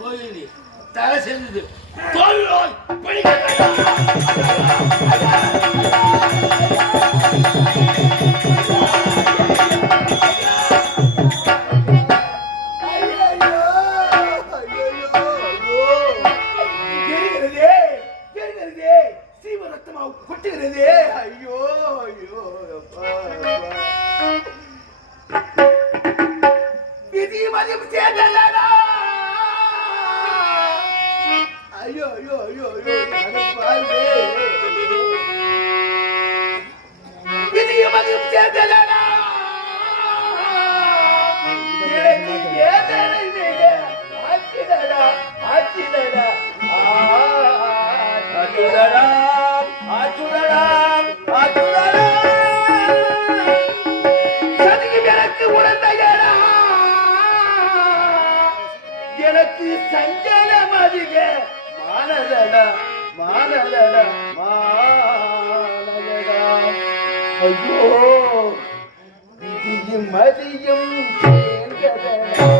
நோயிலே தலை செஞ்சது தோல் நோய் கொட்டுகிறதே. ஐயோ ஐயோ விதி மதியம் சேர்ந்தல்லடா. ஐயோ ஐயோ ஐயோ விதி மதியம் சேர்ந்தல்லடா. ஆச்சிடடா ஆச்சிடடா ஆச்சிடடா எனக்கு உணர்ந்தடா. எனக்கு சஞ்சலம் அதிக மானதடா மானதடா மானதடா. ஐயோ விதியும் மதியும் சேர்ந்ததடா.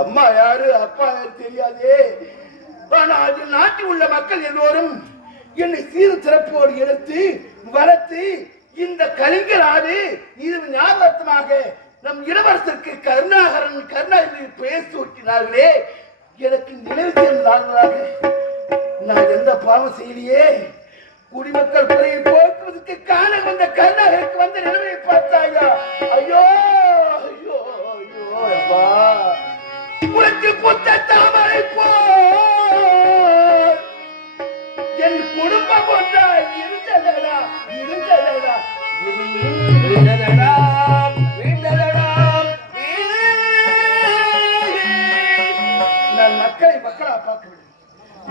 அம்மா யாரு அப்பா யாரு தெரியாதே. ஆனால் நாட்டில் உள்ள மக்கள் எல்லோரும் என்னை சீர சிறப்போடு எடுத்து வளர்த்து இந்த கலிங்கர் ஆடு இது ஞாபகமாக நம் இளவரசருக்கு கருணாநிதி பெயர் சூட்டினார்களே. எனக்கு நினைவு சேர்ந்தார்களாக நான் எந்த பாவம் செய்யலையே. குடிமக்கள் குறையை போக்குவதற்கு காண வந்த கருணாகருக்கு வந்த நிலைமையை பார்த்தாயா. ஐயோ ஐயோ ஐயோ அப்பா உனக்கு புத்த தாமரை போ என் குடும்பம் ஒன்றா இருந்ததடா இருந்ததடா இருந்ததடா இருந்ததடா. நான் மக்களை மக்களா பார்க்க வேண்டும்.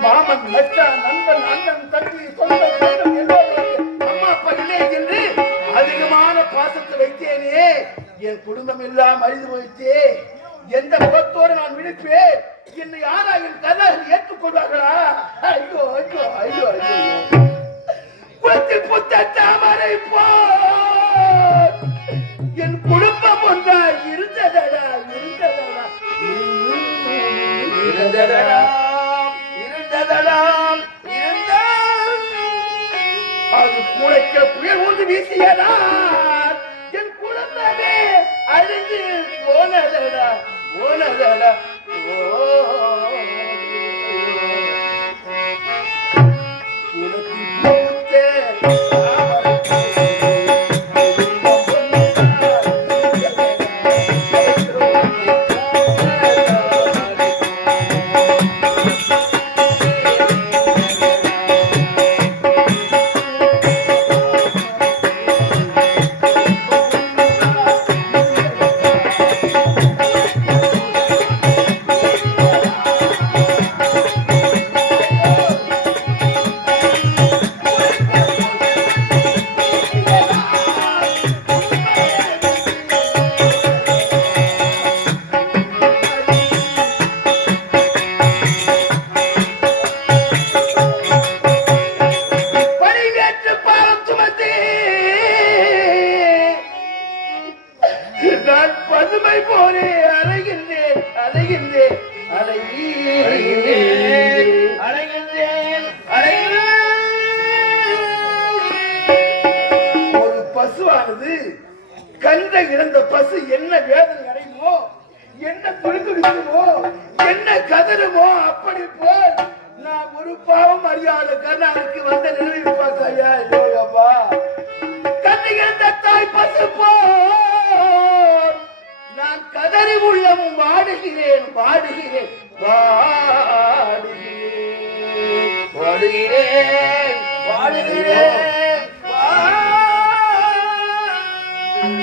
மாமன் மச்சா நண்பன் அண்ணன் தம்பி சொந்த பந்தம் எல்லோரும் அம்மா அப்பா இல்லை என்று அதிகமான பாசத்தை வைத்தேனே. என் குடும்பம் எல்லாம் அழிந்து போயிட்டே. எந்த முகத்தோடு நான் விழிப்பேன். என்னை யாரா என் கதாகள் ஏற்றுக்கொள்வார்களா? ஐயோ ஐயோ ஐயோ ஐயோ குளத்தில் புத்த தாமரை போ என் குடும்பம் ஒன்றா இருந்ததடா இருந்ததடா இருந்ததடா இருந்ததடா இருந்த அது கூடைக்க புயல் ஒன்று வீசியதா. என் குடும்பமே அழிந்து போனதடா போனதடா. பொழுது கன்றை இழந்த பசு என்ன வேதனை அடையுமோ, என்ன துடிதுடிக்குமோ, என்ன கதறுமோ, அப்படி போல் நான் ஒரு பாவம் அறியாத கர்ணாவுக்கு வந்த நினைவு பார்த்தாயா இல்லையாப்பா. கன்றை இழந்த தாய் பசு போல் நான் கதறி உள்ளம் வாடுகிறேன் வாடுகிறேன் வாடுகிறேன் வாடுகிறேன் வாடுகிறேன்.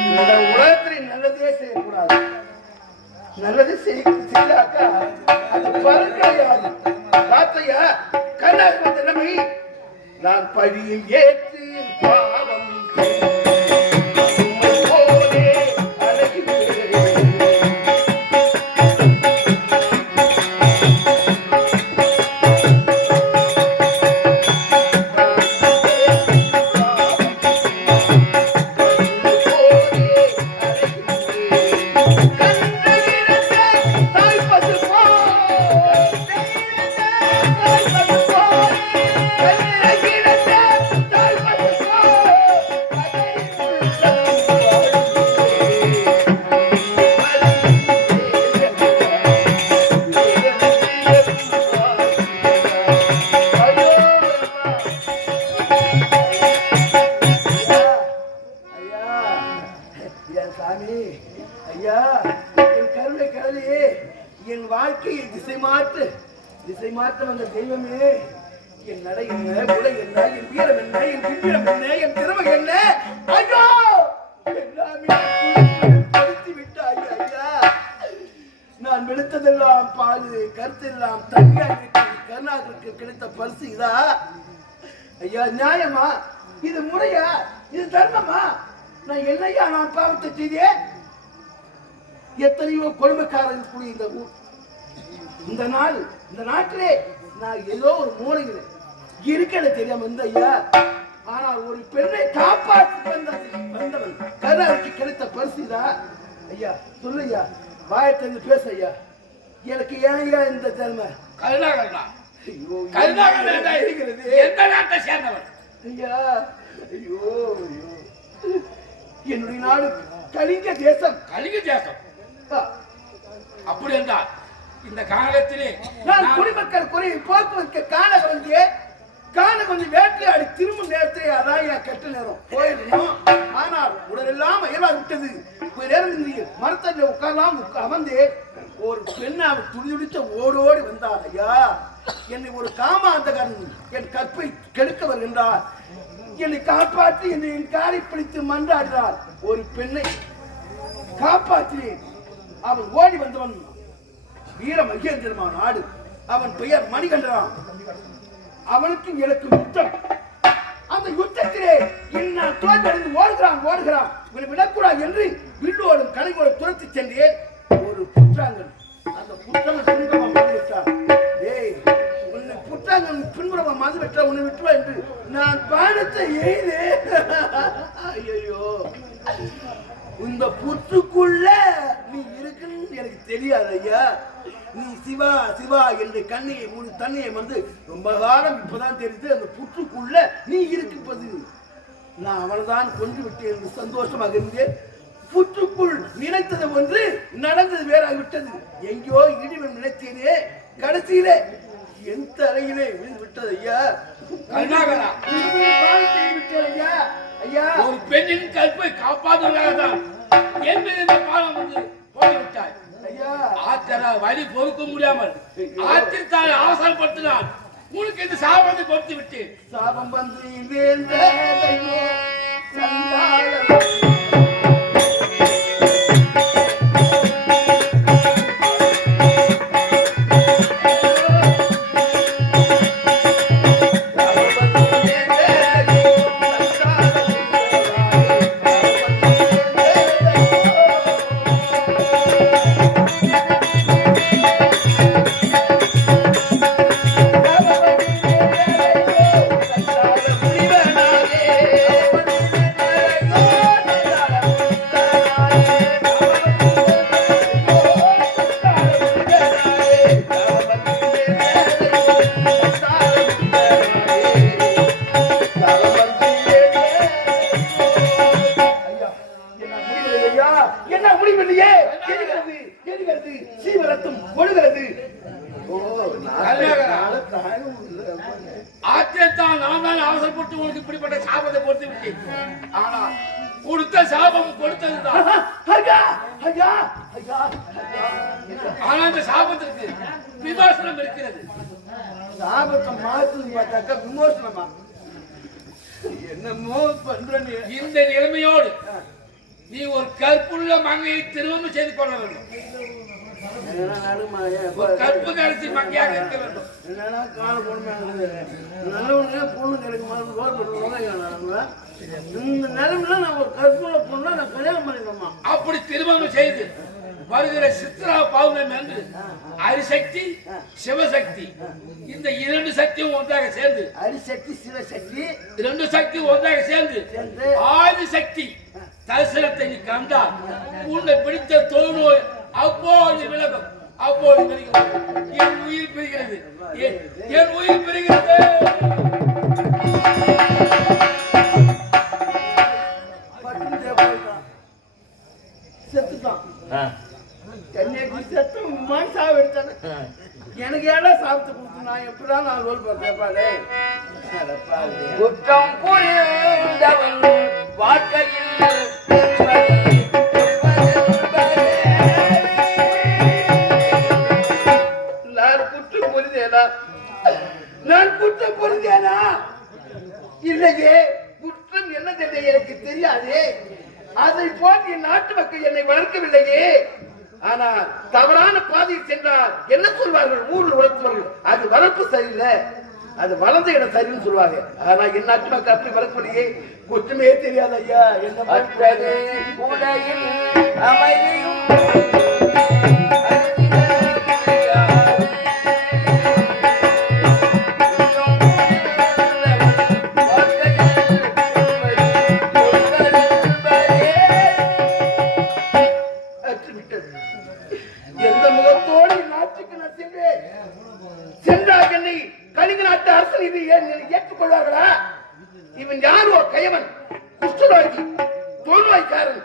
இந்த உலகத்தில் நல்லதே செய்யக்கூடாது. நல்லது செய்யாக்கா அது பலன் கிடையாது. பார்த்தையா கண்ணாக நிலைமை நான் பழியில் ஏற்று பாவம் திசை மாற்ற வந்த தெய்வமே, என் நடை என்ன, உடை என்ன, என் வீரம் என்ன, என் விண்வீரம் என்ன, என் திறமை என்ன, ஐயோ எல்லாமே படுத்தி விட்டாய் ஐயா. நான் வெளுத்ததெல்லாம் பாலு, கருத்தெல்லாம் தனியாக கருணாகருக்கு கிடைத்த பரிசு இதா ஐயா? நியாயமா? இது முறையா? இது தர்மமா? நான் என்னையா நான் பாவத்தை செய்தேன்? எத்தனையோ கொடுமைக்காரர்கள் கூடிய இந்த ஊர், இந்த நாள், இந்த நாட்டிலே நான் ஏதோ ஒரு மூலையில் இருக்கிறது தெரியாம இருந்த ஐயா. ஆனால் ஒரு பெண்ணை காப்பாற்றி வந்தவன் கருணாவுக்கு கிடைத்த பரிசுதா ஐயா. சொல்லு ஐயா, வாயத்திலிருந்து பேச ஐயா. எனக்கு ஏன் ஐயா இந்த தன்மை? கருணாகரனா? ஐயோ, கருணாகரன் இருக்கிறது எந்த நாட்டை சேர்ந்தவன் ஐயா? ஐயோ ஐயோ, என்னுடைய நாடு கலிங்க தேசம். கலிங்க தேசம்? அப்படி என்றால் இந்த காலத்திலே நான் குடிமக்கள் குறையை போக்குவதற்கு காண கொஞ்சம் வேட்டையாடி திரும்பும் நேரத்திலே அதான் என் கெட்ட நேரம் போயிடணும். ஆனால் உடலெல்லாம் அயலா விட்டது. போய் நேரம் மரத்தடியில் உட்காரலாம் அமர்ந்து ஒரு பெண்ணை அவர் துடிதுடிச்ச ஓடோடி வந்தார் ஐயா. என்னை ஒரு காமாந்தகன் என் கற்பை கெடுக்க வருகின்றார். என்னை காப்பாற்றி என்னை என் காரை பிடித்து மன்றாடினார். ஒரு பெண்ணை காப்பாற்றினேன். அவன் ஓடி வந்தவன் வீர மகேந்திரமா நாடு. அவன் பெயர் மணிகண்டனான். அவனுக்கு எனக்கு யுத்தம். அந்த யுத்தத்திலே என்ன தோல்வியடைந்து ஓடுகிறான். இவனை விடக்கூடாது என்று வில்லோடும் கலைவோடும் துரத்தி சென்றேன். ஒரு புற்றாங்கன், அந்த புற்றங்கன் பின்புறமா மறந்து விட்டான். ஏய், உன்னை புற்றாங்கன் பின்புறமா மறந்து விட்டா உன்னை விட்டுவா என்று நான் பாடத்தை எய்தேன். ஐயோ, இந்த புற்றுக்குள்ள நீ இருக்குன்னு எனக்கு தெரியாது ஐயா. நீ சிவா சிவா என்று கண்ணையை மூணு தண்ணியை வந்து ரொம்ப காலம் இப்பதான் தெரியுது. அந்த புற்றுக்குள்ள நீ இருப்பது. நான் அவனைதான் கொண்டு விட்டேன் என்று சந்தோஷமாக இருந்தேன். புற்றுக்குள் நினைத்தது ஒன்று, நடந்தது வேறாகிவிட்டது. எங்கேயோ இடிவன் நினைத்தேனே, கடைசியிலே என் தலையிலே விழுந்து விட்டது ஐயா. கருணாகரா, ஐயா ஐயா, ஒரு பெண்ணின் கற்பை காப்பாற்றுவதாகத்தான் என் மீது இந்த பாலம் வந்து போட்டுவிட்டாய் ஐயா. ஆத்திர வழி பொறுக்க முடியாமல் ஆத்திரத்தால் அவசரப்படுத்தினான். உனக்கு இந்த சாபத்தை பொறுத்து விட்டு சாபம் வந்து வேந்ததையோ சந்தாளம் என்ன முடிவில்லையே எரிகிறது எரிகிறது சீவரத்தும் ஒழுகிறது ஆத்திரத்தான் நான் தான் அவசரப்பட்டு உனக்கு இப்படிப்பட்ட சாபத்தை கொடுத்து விட்டேன். ஆனால் கொடுத்த சாபம் கொடுத்ததுதான். ஆனா இந்த சாபத்திற்கு விமோசனம் இருக்கிறது. சாபத்தை மாற்றுது பார்த்தாக்கா விமோசனமா? என்னமோ பண்ற நீ. இந்த நிலைமையோடு நீ ஒரு கற்புள்ள மங்கையை திருமணம் செய்து கொள்ள வேண்டும். கற்பு கரைச்சி மங்கையாக இருக்க வேண்டும். நல்லவனே பொண்ணு கிடைக்குமா? இந்த நிலைமையில நான் ஒரு கற்புள்ள பொண்ணா நான் கல்யாணம் பண்ணிக்கணுமா? அப்படி திருமணம் செய்து வருகிற சித்ரா பௌர்ணமி என்று அரிசக்தி சிவசக்தி இந்த இரண்டு சக்தியும் ஒன்றாக சேர்ந்து அரிசக்தி சிவசக்தி இரண்டு சக்தி ஒன்றாக சேர்ந்து ஆதி சக்தி தரிசனத்தை நீ கண்டால் உன்னை பிடித்த தோல்நோய் அப்போது விலகும். அப்போது விலகும். என் உயிர் பிரிகிறது. என் உயிர் பிரிகிறது. செத்துட்டான். எனக்கு ஏடா சாப்பிட்டு கொடுத்து நான் எப்படிதான் நான் ரோல் பார்த்தேப்பாடே. குற்றம் புரிந்தவன் வாழ்க்கையில் நான் குற்றம் புரிந்தேனா? இல்லையே, குற்றம் என்னதென்று எனக்கு தெரியாது. அதை போன்று என் நாட்டு மக்கள் என்னை வளர்க்கவில்லையே. ஆனால் தவறான பாதையில் சென்றால் என்ன சொல்வார்கள்? ஊரில் வளர்த்துவார்கள் அது வளர்ப்பு சரியில்லை, அது வளர்ந்த இடம் சரின்னு சொல்லுவாங்க. ஆனா என் நாட்டு மக்கள் அப்படி வளர்க்கலையே. குற்றமே தெரியாது ஐயா. என்ன உடையில் அமைதியும் ஏற்றுக்கொள்வார்களா? இவன் யாரோ கையவன், குஷ்டரோகி, தோல்வாய்க்காரன்,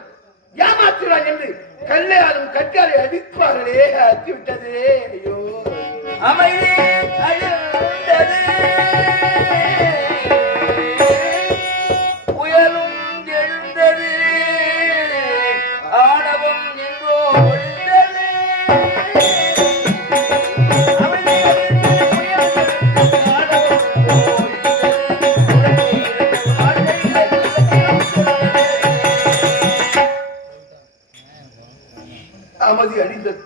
ஏமாற்றுகிறான் என்று கல்லையாலும் கற்காலை அடிப்பார்களே. அத்துவிட்டது. ஐயோ, அமைதி அழிந்தது புயலும் எழுந்தது ஆணவம் என்றோ ஒழிந்தது. அமைதி அழிந்தது,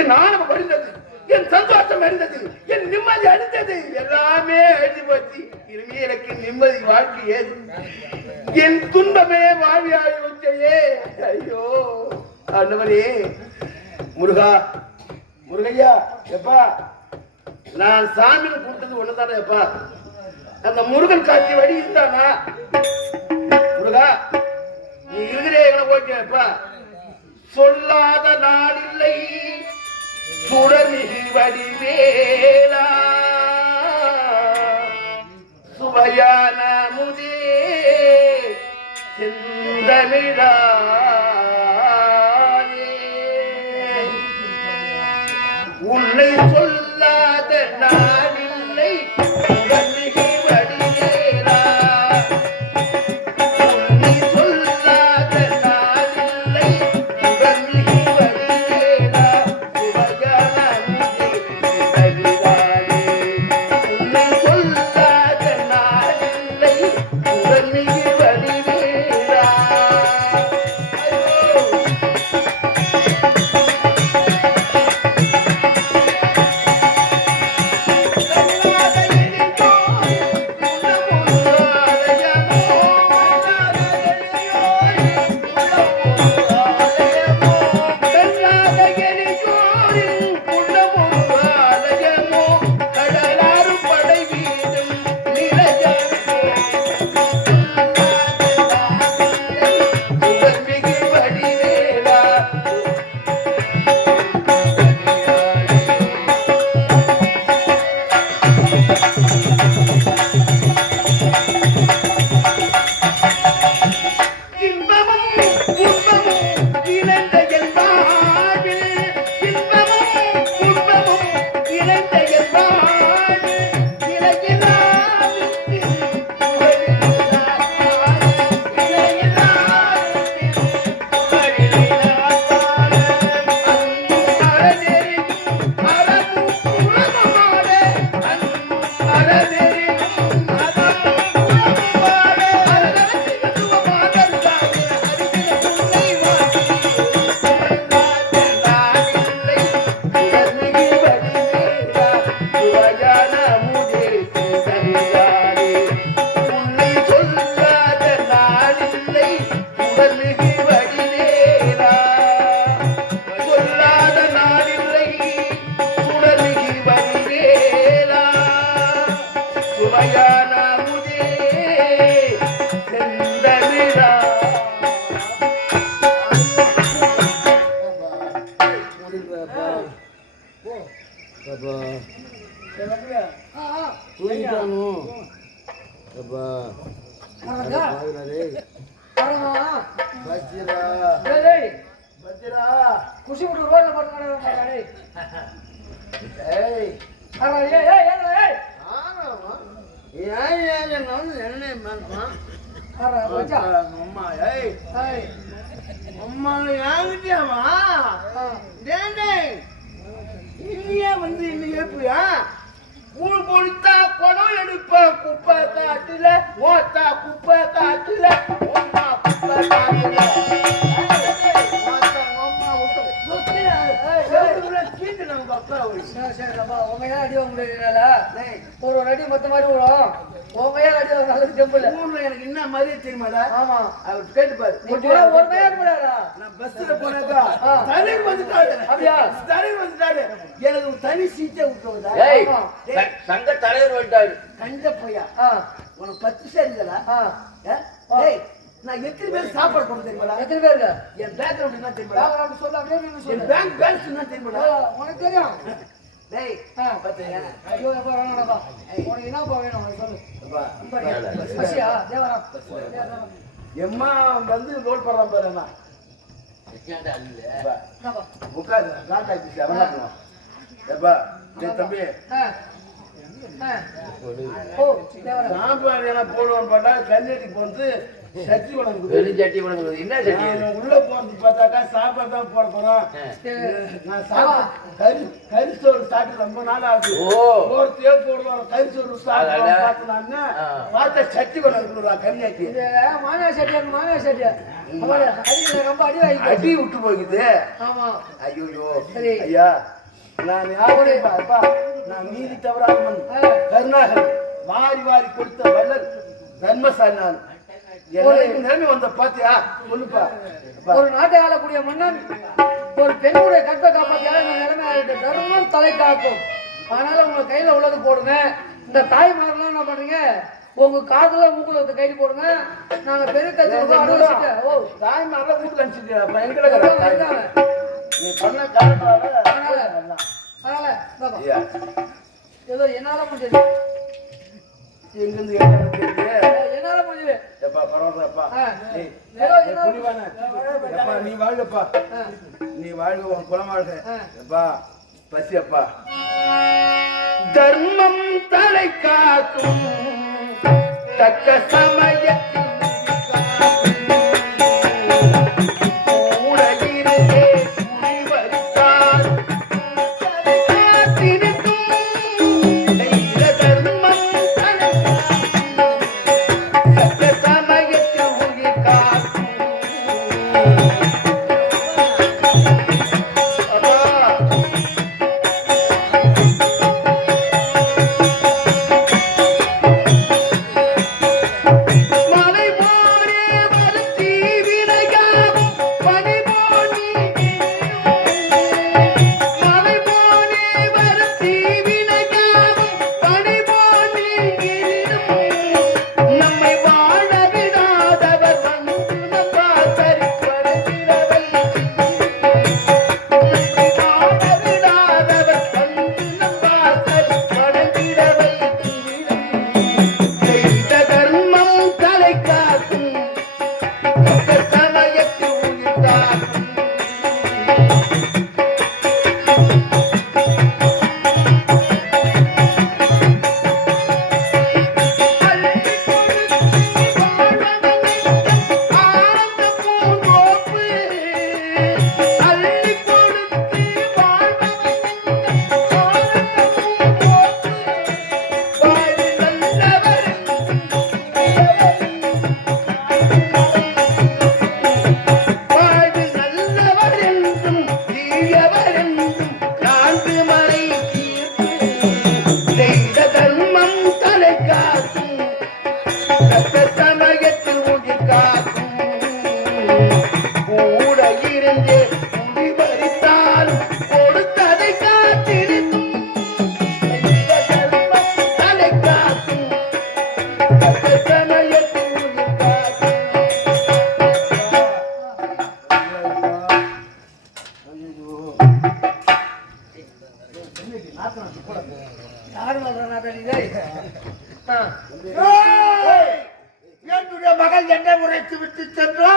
என் ஆணவம் அழிந்தது, என் சந்தோஷம் அழிந்தது, என் நிம்மதி அழிந்தது. எல்லாமே அழிந்து போச்சு. இனிமே எனக்கு நிம்மதி வாழ்க்கை ஏது? என் துன்பமே வாழ்வியாகி வச்சையே. ஐயோ ஆண்டவரே, முருகா, முருகையா, எப்பா நான் சாமின்னு கூப்பிட்டது ஒண்ணுதானே எப்பா? அந்த முருகன் காட்சி வழி இருந்தானா? முருகா, நீ இருக்கிறே போய்ப்பா. சொல்லாத நாளில்லை சுடமிகு வடிவேலா, சுவையான முதே செந்தமிழா, உன்னை சொல்லாத நாளில்லை சுடமிகு வடிவேலா, உன்னை சொல்லாத நாளில்லை சுடமிகு வடிவேலா, சுவையான முதே செந்தமிழானே, உன்னை சொல்லாத நாளில்லை சுடமிகு வடிவேலா. ஐயோ பஜ்ரா டேய் பஜ்ரா குஷி விட்டு ரோட்ல போட்டு டேய் ஏய் அரா ஏய் ஏய் ஏய் ஆமாமா ஏன் நான் என்ன பண்ணமா அரா மச்சா அம்மா ஏய் ஏய் அம்மா யாங்கிட்டியாமா டேய் இன்னியே வந்து இன்னி ஏப்பியா ஊர் கொடுத்தா குடம் எடுப்ப குப்பை காட்டுல மோத்தா குப்பை காட்டுல ஒன்னா குப்பை காட்டுல ஒரு அடி மொத்த மாதிரி விடும் உங்க அடி நல்லது டெம்பிள் ஊர்ல எனக்கு என்ன மாதிரியே தெரியுமாடா ஆமா அவர் கேட்டுப்பாரு ஒரு மேயர் கூடாதா நான் பஸ்ல போனாக்கா தனி வந்துட்டாரு அப்படியா தனி வந்துட்டாரு எனக்கு ஒரு தனி சீட்டை விட்டுருவதா ஏய் சங்க தலைவர் வந்துட்டாரு கண்ட போயா உனக்கு 10 சரிங்களா ஏய் நான் எத்தனை பேர் சாப்பாடு போட தெரியுமாடா எத்தனை பேருக்கு என் பேக்ரவுண்ட் என்ன தெரியுமாடா அப்படி சொல்ல அப்படியே நீங்க என் சொல்லு பேங்க் பேலன்ஸ் என்ன தெரியுமாடா உனக்கு தெரியும் டேய் பாத்தியா ஐயோ எப்பா வேணாடா உனக்கு என்னப்பா வேணும் உனக்கு சொல்லு பசியா தேவரா எம்மா வந்து ரோல் போடுறான் பாரு அண்ணா உட்காரு காண்டாக்ட் அவனா ஏப்பா டேய் தம்பி ஓ தேவரா சாப்பாடு என்ன போடுவான்னு பார்த்தா கண்ணேடிக்கு வந்து சட்டி உனக்கு வெறும் சட்டி உனக்கு என்ன சட்டி உள்ள போறது பார்த்தாக்கா சாப்பாடு தான் போட போறோம் நான் கறி சோறு சாப்பிட்டு ரொம்ப நாள் ஆகுது ஒரு தேர் போடுவாங்க கறி சோறு சாப்பிட்டு பார்த்தா சட்டி கொண்டு கன்னியாக்கி மாங்காய் சட்டியா மாங்காய் சட்டியா அடி ரொம்ப அடி வாங்கி அடி விட்டு போகுது ஆமா ஐயோ சரி ஐயா நான் யாருப்பா நான் நீதி தவறாமல் கருணாகரன் வாரி வாரி கொடுத்த வல்லல் தர்மசாலி நான் எனக்கு நிலைமை வந்த பாத்தியா சொல்லுப்பா ஒரு நாட்டை ஆளக்கூடிய மன்னன் ஒரு பெண்ணுடைய கற்பை காப்பாத்தியால இந்த நிலைமை ஆயிட்டு தர்மம் தலை காக்கும் அதனால உங்க கையில உள்ளது போடுங்க இந்த தாய்மாரெல்லாம் என்ன பண்றீங்க உங்க காதுல மூக்குல கைது போடுங்க நாங்க பெருக்க ஓ தாய்மாரெல்லாம் வீட்டுக்கு அனுப்பிச்சிட்டியா எங்களை நீ பண்ண காரணம் அதனால ஏதோ என்னால முடிஞ்சது எங்கிருந்து என்னால முடிஞ்சது எப்பா பரவாயில்லப்பா நீ வாழ்கப்பா நீ வாழ்க உன் குலம் வாழ்க எப்பா பசியப்பா தர்மம் தலை காக்கும் தக்க சமயத்தில்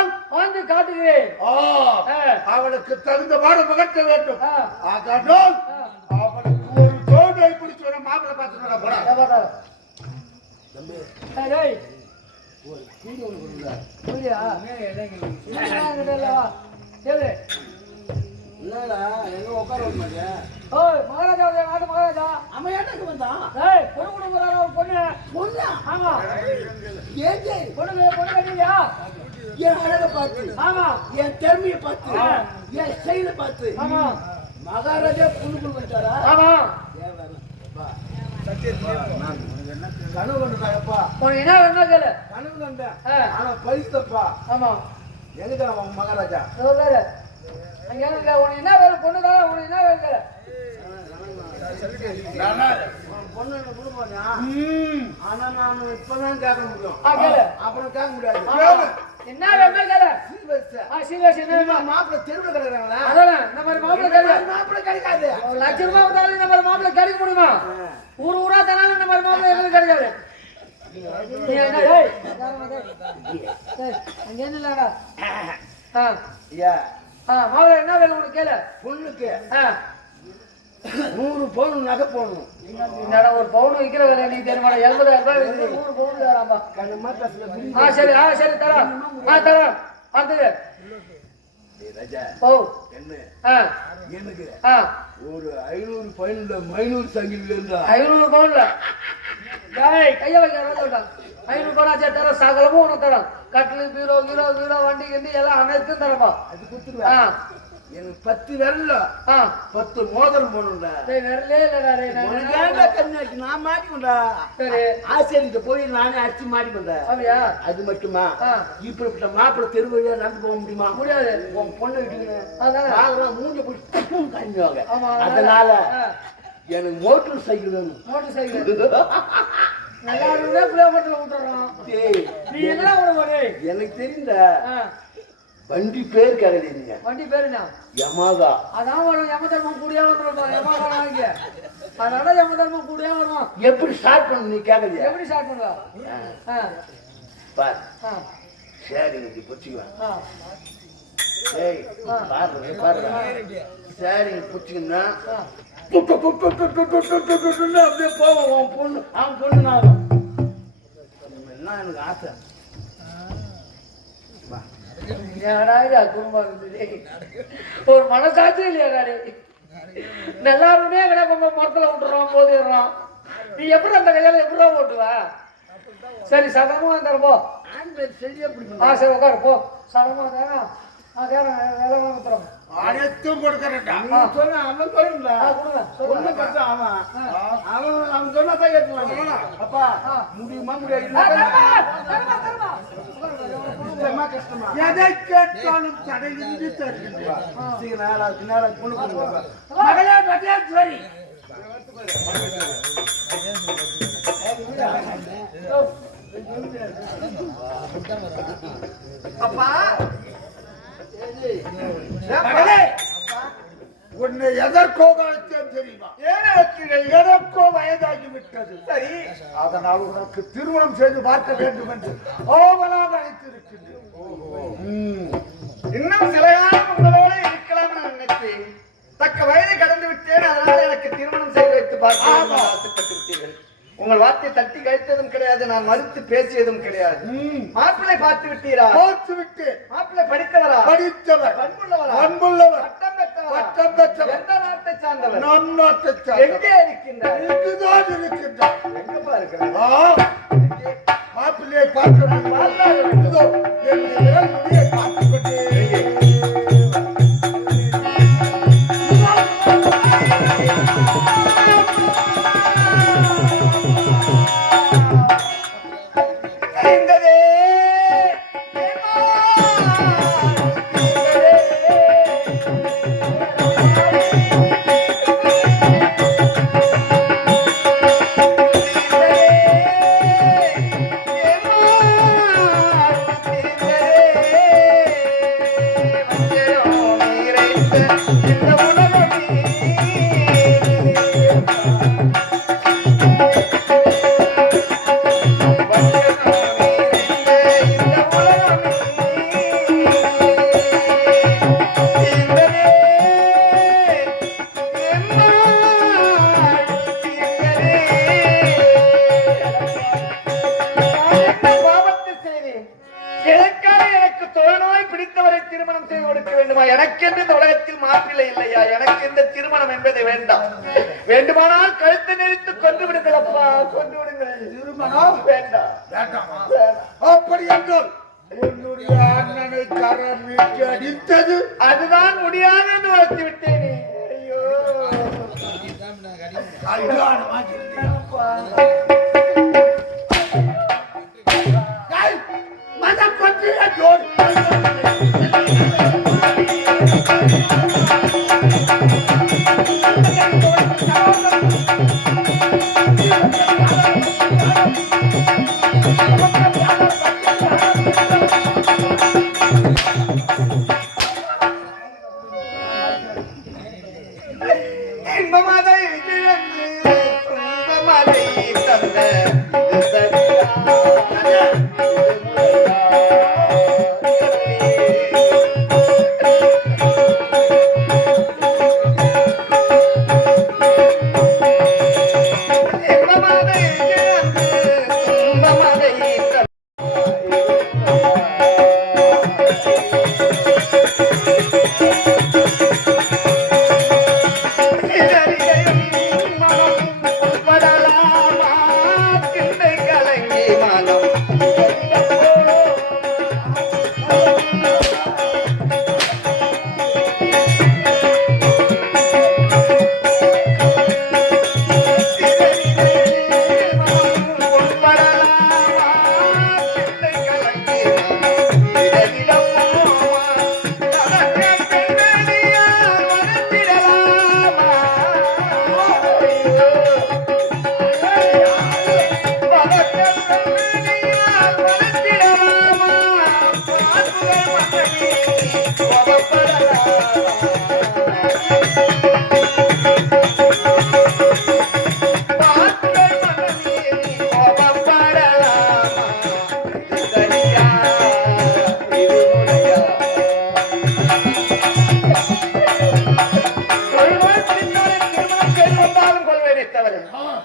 நான் வாழ்ந்து காட்டுகிறேன். அவளுக்கு தகுந்த பாடு முகட்ட வேண்டும். ஆ. ஆகட்டும். அவளுக்கு ஒரு தோல்வியை பிடிச்சு வர மாப்பிள்ளை பார்த்து போறா. ஏய், ஏய். புரியா? கேளு. ஓய், மகாராஜா, நாட்டு மகாராஜா. ஏய், பொண்ணு கொடுக்க போறாரா, ஒரு பொண்ணு. ஆமா. பொண்ணு கட்டியா? என் அழகை பார்த்து, ஆமா. என் திறமையை பார்த்து, என் செயலை பார்த்து ஆமா. மகாராஜா பொண்ணு கொடுத்தாரா? ஆமா. கனவு கண்டாப்பா, உனக்கு என்ன வேணா கேளு. கனவு கண்டேன். ஆ. ஆனா பரிசுப்பா. ஆமா. எதுக்கு அவன் மகாராஜா? சொல்றாரு. அங்க எனக்கு உனக்கு என்ன வேணும், பொண்ணு தானே, உனக்கு என்ன வேணும் கேளு. பொண்ணு கொடுப்பாங்க. ஆனா நான் இப்பதான் கேட்க முடியும். கேளு. அப்புறம் கேட்க முடியாது. என்ன வேணும் கேளு. சீரியஸ் என்ன வேணும்? மாப்பிள்ளை தெருவில் கிடக்குறாங்களா? அதான் இந்த மாதிரி மாப்பிள்ளை கிடையாது. மாப்பிள்ளை கிடைக்காது. ஒரு லட்ச ரூபாய் வந்தாலும் இந்த மாதிரி மாப்பிள்ளை கிடைக்க முடியுமா? ஊரா தனாலும் இந்த மாதிரி மாப்பிள்ளை எங்களுக்கு கிடைக்காது. நீ என்ன டேய்? டேய், அங்க என்ன இல்லடா? மாப்பிள்ளை என்ன வேணும் உனக்கு கேளு. பொண்ணுக்கு 100 பவுன் நகை போடணும். என்னடா ஒரு பவுன் விக்கிற விலை நீ தெரியுமாடா? 70,000 ரூபாய் விக்குது. 100 பவுன் தராம்பா. கண்ணமா பேசல. சரி தரேன். தரேன். அடுத்தது ராஜா. ஓ என்ன? எனக்கு ஒரு 500 பவுன்ல மைனூர் சங்கில் இருந்தா 500 பவுன்ல டேய் கைய வைக்க வரல. 500 பவுன் ஆச்சே தர சகலமும் உனக்கு தரேன். கட்டிலு, பீரோ, வண்டி கிண்டி எல்லாம் அனைத்தும் தரப்பா. அது குத்துருவேன். எனக்கு 10 விரல்ல 10 மோதிரம் போடணும்டா. டேய் விரலே இல்லடா டேய். நான் மாட்டிக்கொண்டா. சரி. ஆசிரியர்கிட்ட போய் நானே அடிச்சு மாட்டிக்கொண்டா. அப்படியா? அது மட்டுமா? இப்படிப்பட்ட மாப்பிள்ளை தெரு வழியா நடந்து போக முடியுமா? முடியாது. உன் பொண்ணை விட்டுங்க. அதான் மூஞ்ச போய் காமிவாங்க. ஆமா. அதனால எனக்கு மோட்டர் சைக்கிள் வேணும். மோட்டர் சைக்கிள் நல்லா இருந்தா கிலோமீட்டர்ல விட்டுறோம். நீ என்ன பண்ணுவ? எனக்கு தெரிந்த வண்டி பேர் கருதிங்க. வண்டி பேருனா யமாகா. அதான் வரும். யமதர்மம் கூடியா வந்துடும். யமாகா வாங்க. அதனால யமதர்மம் கூடியா வரும். எப்படி ஸ்டார்ட் பண்ணு நீ கேக்குறியா? எப்படி ஸ்டார்ட் பண்ணுவா? பார். சரி நீ புடிச்சுக்குவேன். ஏய் பாரு. சரி புடிச்சுக்கன்னா அப்படியே போவோம். அவன் பொண்ணு நான் என்ன எனக்கு ஆசை. ஒரு மனசாட்சி இல்லையா? எல்லாருமே மரத்துல விட்டுறோம், போதிடுறோம். நீ எப்படி அந்த கையால எப்படிதான் ஓட்டுவ? சரி சகலமா தரப்போ. சரி உட்காரு போ. சகலமா தானே அனைத்தும் கொடுக்கறேன்டா. அவன் சொன்னா அவன் சொல்லல. ஒண்ணு பார்த்தா அவன் சொன்னாதான் ஏற்றுவாங்க. அப்பா முடியுமா முடியாது? கஷ்டமா எதை கேட்டாலும் தடையின்றி தருகின்றார். மகளே பட்டேஸ்வரி. அப்பா உன்னை எதற்கோ அழைத்தேன் தெரியுமா? எனக்கோ வயதாகிவிட்டது. சரி, அதனால் உனக்கு திருமணம் செய்து பார்க்க வேண்டும் என்று ஓவலாக அழைத்திருக்கின்றேன். இன்னும் சில காலம் உங்களோட இருக்கலாம் நினைத்தேன். தக்க வயதை கடந்து விட்டேன். அதனால எனக்கு திருமணம் செய்து வைத்து பார்க்க ஆசைப்பட்டு விட்டீர்கள். உங்கள் வார்த்தை தட்டி கழித்ததும் கிடையாது, நான் மறுத்து பேசியதும் கிடையாது. மாப்பிள்ளை பார்த்து விட்டீரா? பார்த்து விட்டு. மாப்பிள்ளை படித்தவரா? படித்தவர். அன்புள்ளவரா? அன்புள்ளவர். பட்டம் பெற்றவரா? பட்டம் பெற்றவர். எந்த நாட்டை சார்ந்தவர்? நம் நாட்டை சார்ந்தவர். எங்கே இருக்கின்றார்? இங்குதான் இருக்கின்றார். எங்கப்பா இருக்கிறார்? மாப்பிள்ளையை பார்க்க இதோ என்னுடைய விரல் நுனியை பார்த்துக் கொண்டே Yeah. பிடித்தவரை திருமணம் செய்து கொடுக்க வேண்டுமா? எனக்கென்று இந்த உலகத்தில் மாப்பிள்ளை இல்லையா? எனக்கு இந்த திருமணம் என்பது வேண்டாம். வேண்டுமானால் கழுத்தை நெரித்து கொண்டு விடுங்கள் அப்பா, கொண்டு விடுங்கள். திருமணம் வேண்டாம். வேண்டாமா? அப்படி என்றால் உன்னுடைய அண்ணனை கரம் வீட்டு அடித்தது அதுதான் முடியாது என்று உழைத்து விட்டேனே. ஐயோ, கல்யாணமா இல்லையாப்பா? மதம் பற்றிய ஜோடி இன்பமதை இழந்து துன்பமதை தந்த இது சரியா? இன்பமதை இழந்து துன்பமதை தந்த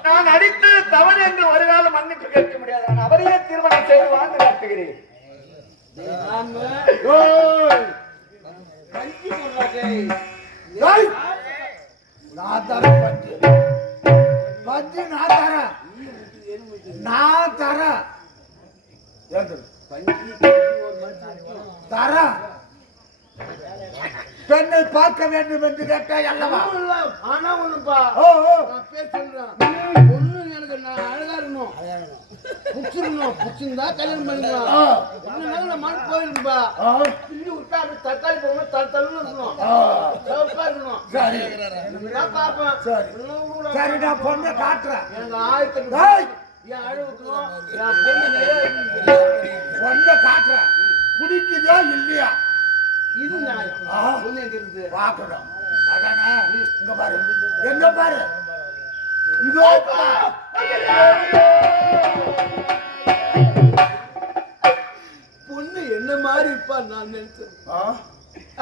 நான் அடித்தது தவறு என்று ஒரு காலம் மன்னிப்பு கேட்க முடியாது. நான் அவரையே திருமணம் செய்து வாழ்ந்து காட்டுகிறேன். நான் தரேன் பஞ்சு பஞ்சு நான் தரேன் தரேன் பெண்ணை பார்க்க வேண்டும் என்று கேட்டாய் அல்லவா? ஆனா ஒண்ணுப்பா, ஓ ஓ நான் பேர் சொல்றேன். ஒண்ணு எனக்கு நான் அழகா இருக்கணும், புடிச்சிருக்கணும், புடிச்சிருந்தா கல்யாணம் பண்ணிக்கலாம். இன்னும் நான் மன போயிருக்குப்பா, கிள்ளி விட்டா அப்படி தக்காளி போகணும், தள்ளுன்னு இருக்கணும், சிவப்பா இருக்கணும். சரி நான் பார்ப்பேன். சரி சரி, நான் பொண்ணை காட்டுறேன். எனக்கு 1000 டேய், என் அழகுக்கும் என் பொண்ணு நிறைய இருக்குது. பொண்ணை காட்டுறேன். பிடிக்குதா இல்லையா? இது நியாயம். பொண்ணு எங்க இருக்குது? பார்க்கணும். அதானே? இங்க பாரு, எங்க பாரு, இதோ பாரு. பொண்ணு என்ன மாதிரி இருப்பா நான் நினைச்சேன்.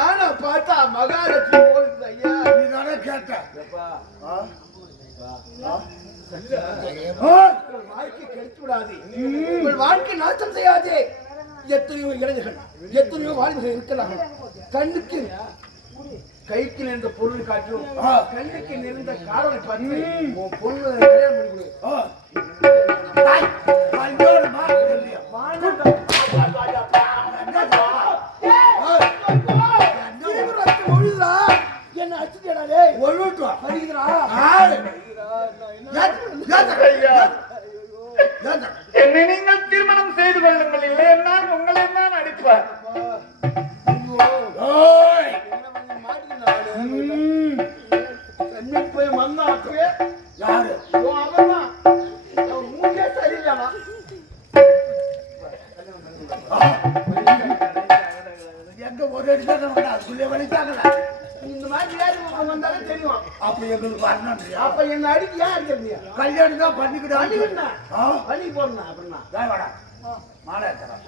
ஆனா பார்த்தா மகாலட்சுமி போடுது. ஐயா நீ தானே கேட்ட. எப்பா, உங்கள் வாழ்க்கை கெடுத்து விடாதே, உங்கள் வாழ்க்கை நாசம் செய்யாதே. எத்தனையோ இளைஞர்கள், எத்தனையோ வாழ்வுகள் இருக்கலாம். கண்ணுக்கு கைக்கு நின்ற பொருள் காட்டும், கண்ணுக்கு நிறைந்த காதலை பார்த்து உன் பொண்ணு கல்யாணம் பண்ணி கொடு. கல்யாண மார்க்கு இல்லையா? என்ன அடிச்சுடா ஒழுட்டும் படிக்கிறா. என்னை நீங்கள் திருமணம் செய்து கொள்ளுங்கள், இல்லை என்றால் உங்களை தான் அடிப்பார். போய் வந்தா அப்படியே யாரு? அவன்தான் மூஞ்சே சரியில்லைனா. எங்க ஒரு அடிச்சாங்க அதுக்குள்ளே வலித்தாங்கல்ல. இந்த மாதிரி விளையாட்டு வந்தாலே தெரியும். அப்ப எங்களுக்கு வரணும். அப்ப என்ன அடிக்க ஏன் அடிக்கிறீங்க? கல்யாணம் தான் பண்ணிக்கிட்டு பள்ளி போடணும் அப்படின்னா வாடா மாலை தரேன்.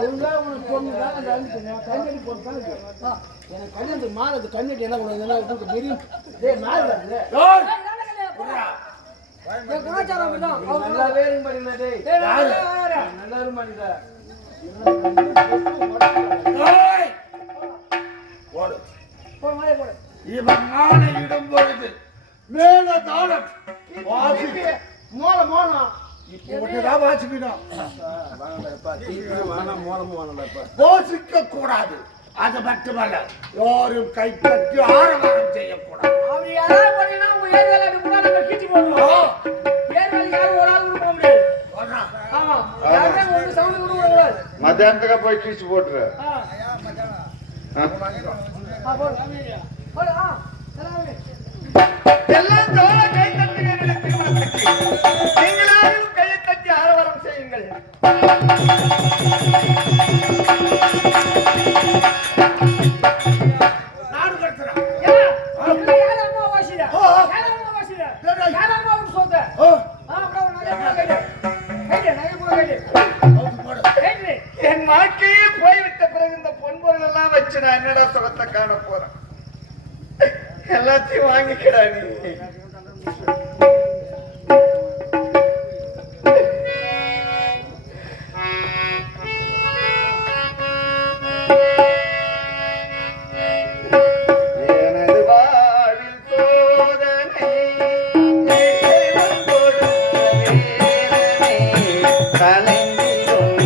ஒழுங்கா உனக்கு பொண்ணுதான் அந்த கண்ணடி போட்டு எனக்கு கல்யாணத்துக்கு மாறது கண்ணடி என்ன பண்ணுறது தெரியும் மாறு வருது குணாச்சாரம் நல்லாவே இருக்க நல்லா இருக்க மாட்டேங்குதா இவன் மாலை இடும் பொழுது மேல தாளம் மோளம் போசிக்க கூடாது. அது மட்டுமல்ல, யாரும் கைப்பற்றி ஆரவாரம் செய்யக்கூடாது. அப்படி யாராவது பண்ணீங்கன்னா உங்க ஏரியால அப்படி கூட நாங்க கீச்சி போடுவோம். ஏரியால யாரும் ஒரு ஆள் கூட போக முடியாது. ஆமா, யாருமே ஒரு சவுண்ட் கூட விடக்கூடாது. மத்தியானத்துக்கு போய் கீச்சு போட்டுரு. எல்லாம் தோழ கை தட்டுங்கள் திருமணத்துக்கு. நீங்களாலும் கையை தட்டி ஆரவாரம் செய்யுங்கள். நாடு கடத்துறா. யார் அம்மா வாசிடா? யார் அம்மா வாசிடா? யார் அம்மா ஒரு சொந்த? அப்புறம் நகை போடு. என் வாழ்க்கையே போய்விட்ட பிறகு இந்த பொன்பொருள் எல்லாம் வச்சு நான் என்னடா சுகத்தை காண போறேன்? எல்லாத்தையும் வாங்கிக்கிறா நீ. எனது வாழ்வில் சோதனை கலைந்திடும்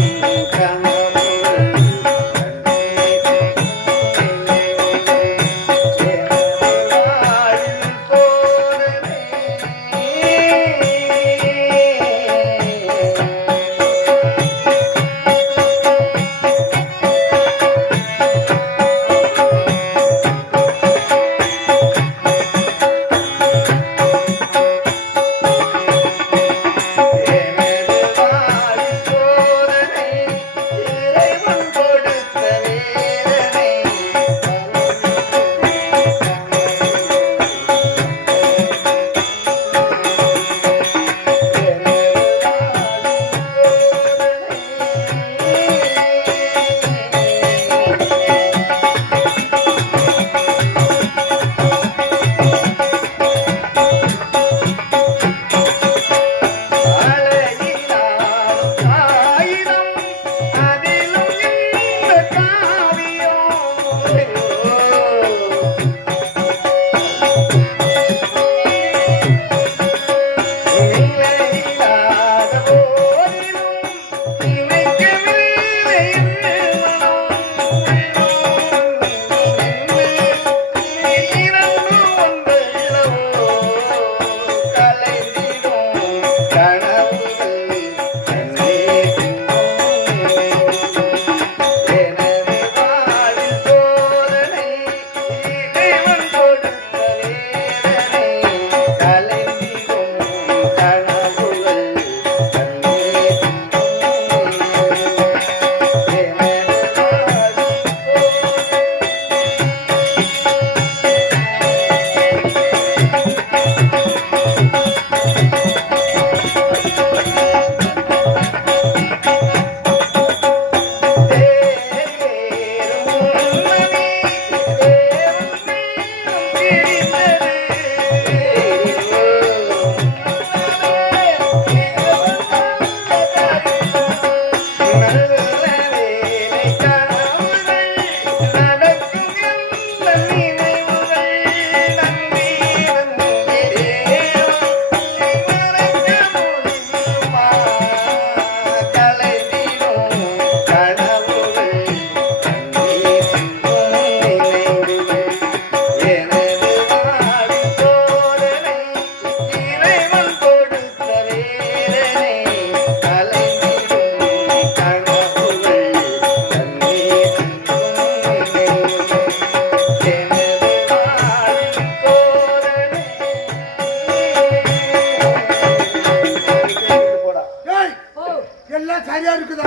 சரியா இருக்குதா?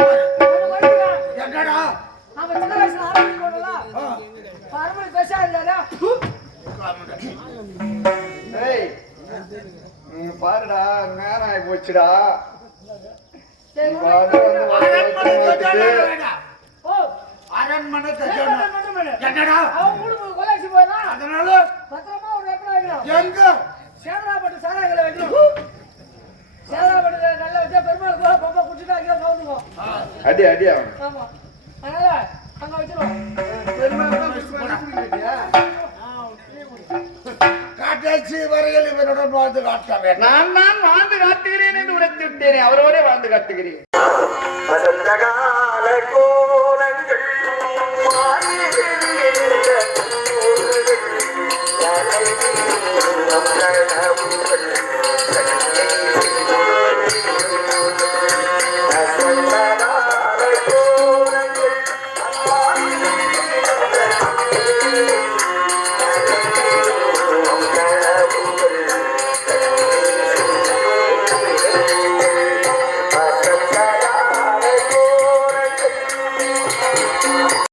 என்னடா நாம சின்ன வயசுல ஆரம்பிச்சு போடல பரமளை பேசா இல்லடா. ஏய் நீ பாருடா நேரம் ஆயி போச்சுடா. சரி அரண்மனை அரண்மனை கட்டணும். என்னடா அவன் ஊருக்கு கொலைச்சு போயிடலாம். அதனால பத்திரமா ஒரு இடத்துல வைக்கணும். எங்க சேதராப்பட்டு சாராயங்களை வைக்கணும். சேதராப்பட்டு நல்ல வச்சா பெருமாள் கோல பொம்மை குடிச்சுட்டு அங்கே கவுந்துக்கும். அடி அடி அவன் ஆமா. அதனால அங்க வச்சிருவோம். காட்டாட்சி வரையில் இவருடன் வாழ்ந்து காட்ட வேண்டும். நான் தான் வாழ்ந்து காட்டுகிறேன் என்று உரைத்து விட்டேனே, அவரோட வாழ்ந்து காட்டுகிறேன்.